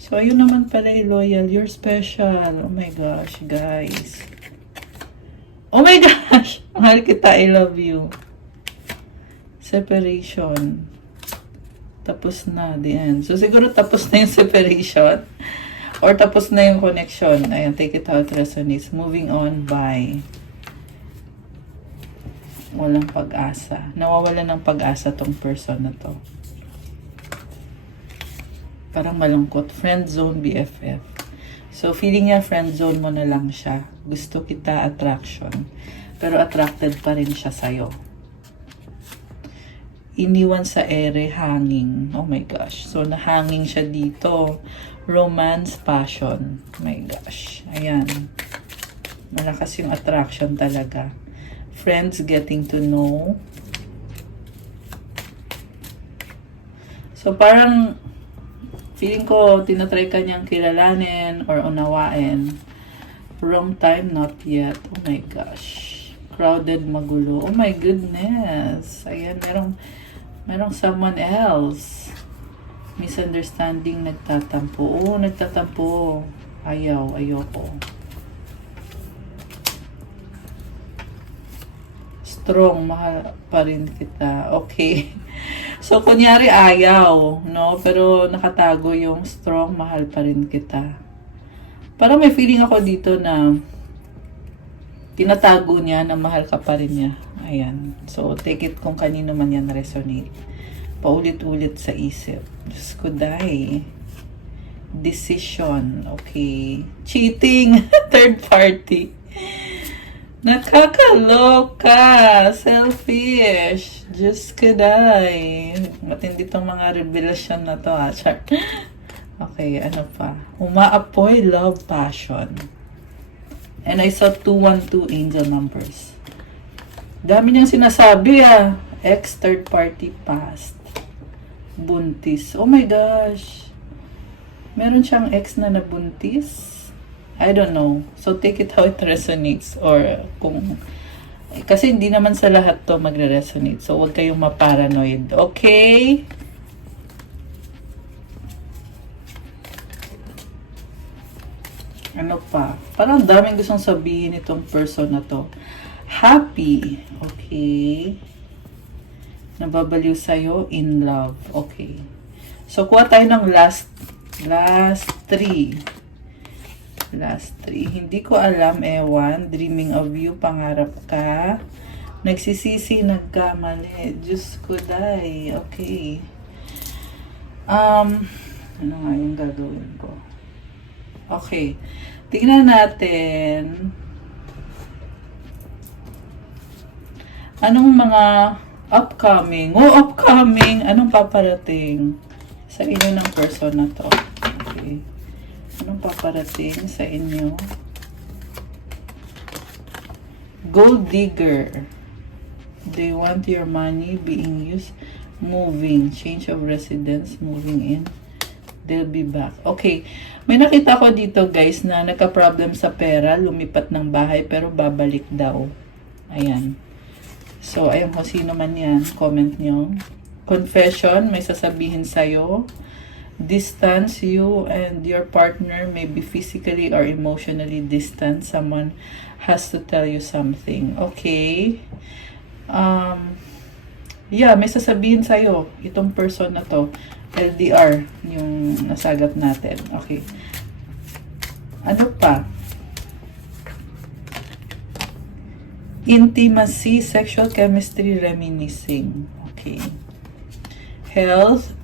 So, ayun naman pala loyal. You're special. Oh my gosh, guys. Oh my gosh! Mahal kita, I love you. Separation. Tapos na, the end. So, siguro tapos na yung separation. Or tapos na yung connection. Ayan, take it how it resonates. Moving on, bye. Walang pag-asa. Nawawala ng pag-asa tong person na to. Parang malungkot. Friend zone, BFF. So, feeling niya friend zone mo na lang siya. Gusto kita, attraction. Pero attracted pa rin siya sa'yo. Iniwan sa ere, hanging. Oh my gosh. So, nahanging siya dito. Romance, passion. Oh my gosh. Ayan. Malakas yung attraction talaga. Friends getting to know. So, parang feeling ko, tinatry ka niyang kilalanin or unawain. Wrong time, not yet. Oh my gosh. Crowded, magulo. Oh my goodness. Ayan, merong someone else. Misunderstanding, nagtatampo. Oo, nagtatampo. Ayoko. Strong, mahal pa rin kita. Okay. So, kunyari ayaw, no? Pero nakatago yung strong, mahal pa rin kita. Parang may feeling ako dito na tinatago niya na mahal ka pa rin niya. Ayan. So, take it kung kanino man yan resonate. Paulit-ulit sa isip. Diyos ko, die. Decision. Okay. Cheating. Third party. Nakakaloka. Selfish. Diyos ko, die. Matindi tong mga revelasyon na to, ha? Char. Okay, ano pa? Umaapoy, love, passion. And I saw 212 angel numbers. Dami niyang sinasabi, Ex, third party, past. Buntis. Oh my gosh. Meron siyang ex na nabuntis? I don't know. So, take it how it resonates. Or, kasi hindi naman sa lahat to magre-resonate. So, huwag kayong maparanoid. Okay? Ano pa? Parang daming gustong sabihin itong person na to. Happy. Okay. Nababaliw sa'yo, in love. Okay. So, kuha tayo ng last 3. Last 3. Hindi ko alam, ewan. Dreaming of you, pangarap ka. Nagsisisi, nagkamali. Diyos ko, day. Okay. Ano nga yung gagawin ko? Okay. Tingnan natin. Anong mga upcoming? Anong paparating sa inyo ng person na to? Okay. Anong paparating sa inyo? Gold digger. They want your money being used. Moving. Change of residence. Moving in. They'll be back. Okay. May nakita ko dito, guys, na nagka-problem sa pera. Lumipat ng bahay pero babalik daw. Ayan. So, ayun kung sino man yan. Comment nyo. Confession, may sasabihin sa'yo. distance. You and your partner may be physically or emotionally distant. Someone has to tell you something. Okay. Yeah, may sasabihin sa'yo. Itong person na to. LDR. Yung nasagap natin. Okay. Ano pa? Intimacy, sexual chemistry, reminiscing. Okay. Health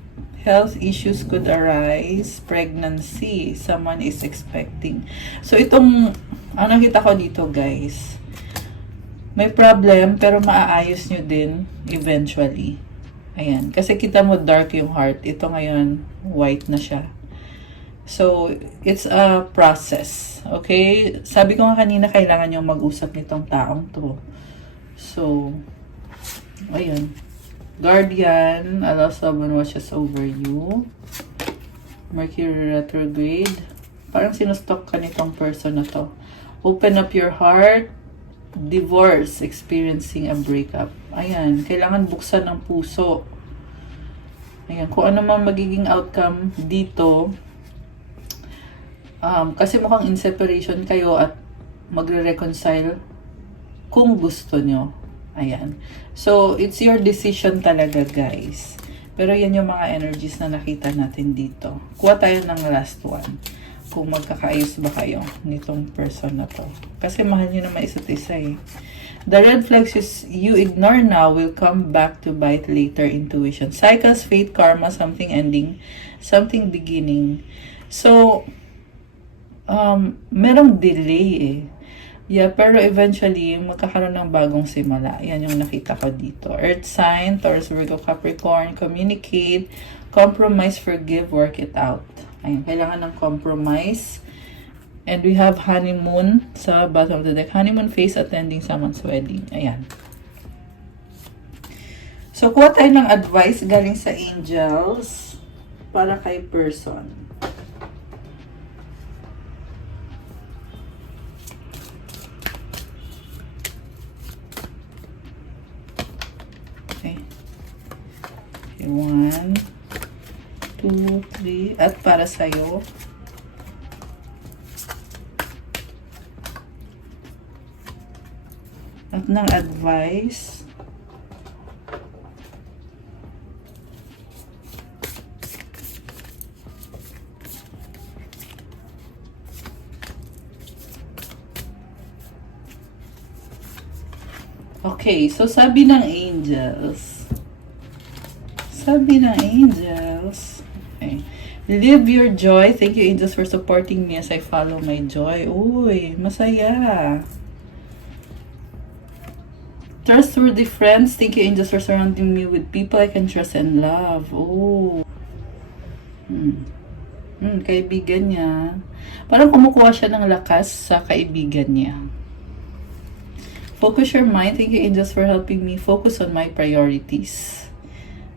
issues could arise. Pregnancy, someone is expecting. So itong, ang nakita ko dito guys, may problem pero maaayos nyo din eventually. Ayan. Kasi kita mo dark yung heart. Ito ngayon, white na siya. So, it's a process. Okay? Sabi ko nga kanina, kailangan nyo mag-usap nitong taong to. So, ayun. Guardian, allow someone watches over you. Mercury retrograde. Parang sinustok ka nitong person na to. Open up your heart. Divorce, experiencing a breakup. Ayan, kailangan buksan ng puso. Ayan, kung ano man magiging outcome dito, kasi mukhang in separation kayo at magre-reconcile kung gusto nyo. Ayan. So, it's your decision talaga, guys. Pero yan yung mga energies na nakita natin dito. Kuha tayo ng last one. Kung magkakaayos ba kayo nitong person na to. Kasi mahal nyo naman isa't isa eh. The red flags is you ignore now will come back to bite later. Intuition. Cycles, fate, karma, something ending, something beginning. So, merong delay eh. Yeah, pero eventually, magkakaroon ng bagong simula. Yan yung nakita ko dito. Earth sign, Taurus, Virgo, Capricorn, communicate, compromise, forgive, work it out. Ayun, kailangan ng compromise. And we have honeymoon sa bottom of the deck. Honeymoon phase, attending someone's wedding. Ayan. So, kuha tayo ng advice galing sa angels para kay person. Okay. 1, 2, 3. At para sa'yo, at ng advice, okay, so sabi ng angels, okay, live your joy. Thank you, angels, for supporting me as I follow my joy. Uy, masaya. Trustworthy friends. Thank you, angels, for surrounding me with people I can trust and love. Oh. Kaibigan niya. Parang kumukuha siya ng lakas sa kaibigan niya. Focus your mind. Thank you, angels, for helping me focus on my priorities.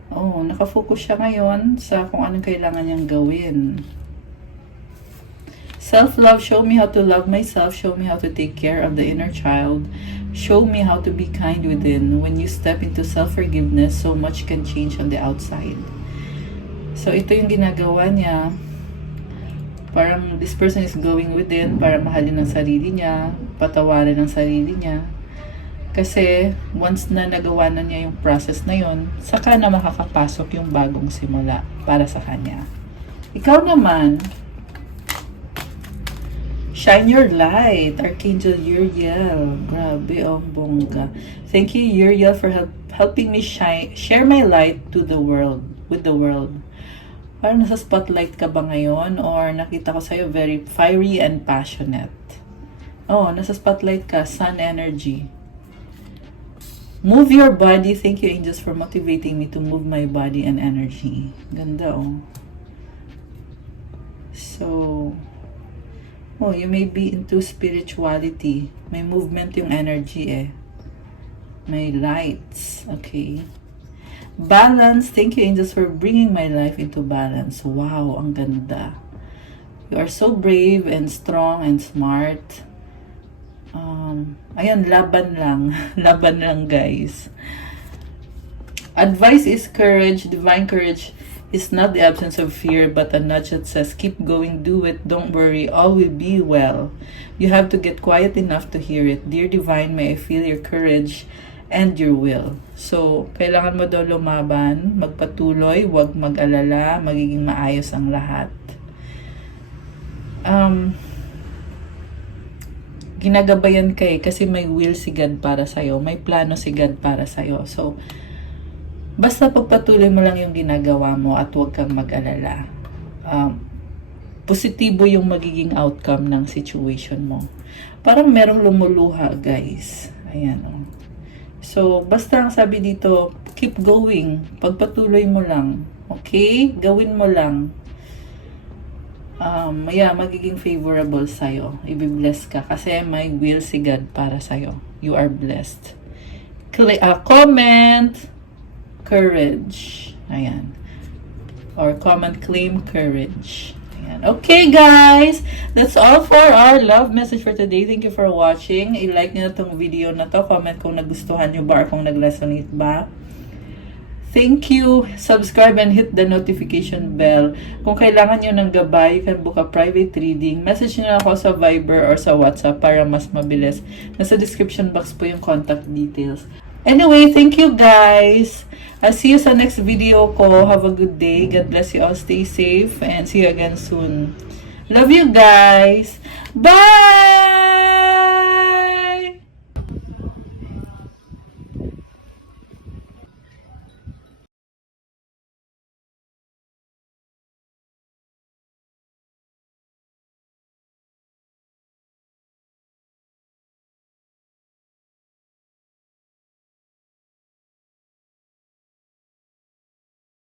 Oh, nakafocus siya ngayon sa kung anong kailangan niyang gawin. Self-love. Show me how to love myself. Show me how to take care of the inner child. Show me how to be kind within. When you step into self-forgiveness, so much can change on the outside. So, ito yung ginagawa niya. Parang this person is going within para mahalin ang sarili niya, patawarin ang sarili niya. Kasi, once na nagawa na niya yung process na yun, saka na makakapasok yung bagong simula para sa kanya. Ikaw naman, shine your light, Archangel Uriel. Grabe, ang bongga. Thank you, Uriel, for helping me share my light to the world, with the world. Parang nasa spotlight ka ba ngayon? Or nakita ko sa'yo very fiery and passionate. Oh, nasa spotlight ka, sun energy. Move your body. Thank you, angels, for motivating me to move my body and energy. Ganda, oh. So, oh, you may be into spirituality. May movement yung energy eh. May lights. Okay. Balance. Thank you, angels, for bringing my life into balance. Wow, ang ganda. You are so brave and strong and smart. Ayan, laban lang. Laban lang, guys. Advice is courage, divine courage. is not the absence of fear, but a nudge that says, keep going, do it, don't worry, all will be well. You have to get quiet enough to hear it. Dear Divine, may I feel your courage and your will. So, kailangan mo daw lumaban, magpatuloy, huwag mag-alala, magiging maayos ang lahat. Ginagabayan ka kasi may will si God para sa'yo, may plano si God para sa'yo. So, basta pagpatuloy mo lang yung ginagawa mo at huwag kang mag-alala. Positibo yung magiging outcome ng situation mo. Parang merong lumuluha, guys. Ayan, oh. So, basta ang sabi dito, keep going. Pagpatuloy mo lang. Okay? Gawin mo lang. Magiging favorable sa'yo. Ibibless ka. Kasi may will si God para sa'yo. You are blessed. Comment courage. Ayan. Or comment, claim courage. Ayan. Okay, guys. That's all for our love message for today. Thank you for watching. I-like nyo na itong video na to. Comment kung nagustuhan nyo ba or kung nag-resonate ba. Thank you. Subscribe and hit the notification bell. Kung kailangan nyo ng gabay, you can book a private reading. Message nyo na ako sa Viber or sa WhatsApp para mas mabilis. Nasa description box po yung contact details. Anyway, thank you guys. I'll see you sa next video ko. Have a good day. God bless you all. Stay safe and see you again soon. Love you guys. Bye!